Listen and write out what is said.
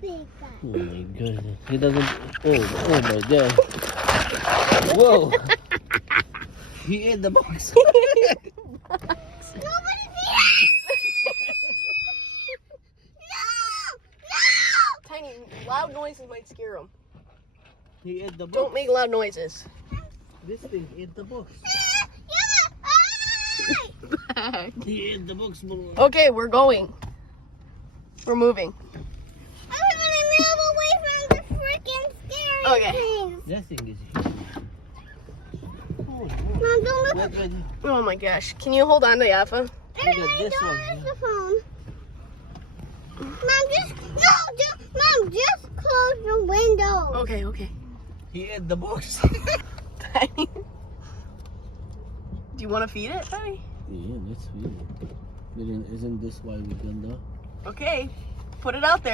big guy. Oh my goodness. He doesn't. Oh my god. Whoa. He ate the box. Nobody's here! No! Tiny, loud noises might scare him. He ate the box. Don't make loud noises. This thing ate the box. Back. He ate the box, bro. Okay, we're going. We're moving. I'm gonna move away from the freaking scary Okay. things. That thing is huge. Mom, don't look. Wait, wait. Oh my gosh. Can you hold on to Yafa? Look at this one. There's the phone. Mom, just close the window. Okay, okay. He ate the box. Tiny. Do you want to feed it, Tiny? Yeah, that's weird. Isn't this why we done that? Okay. Put it out there.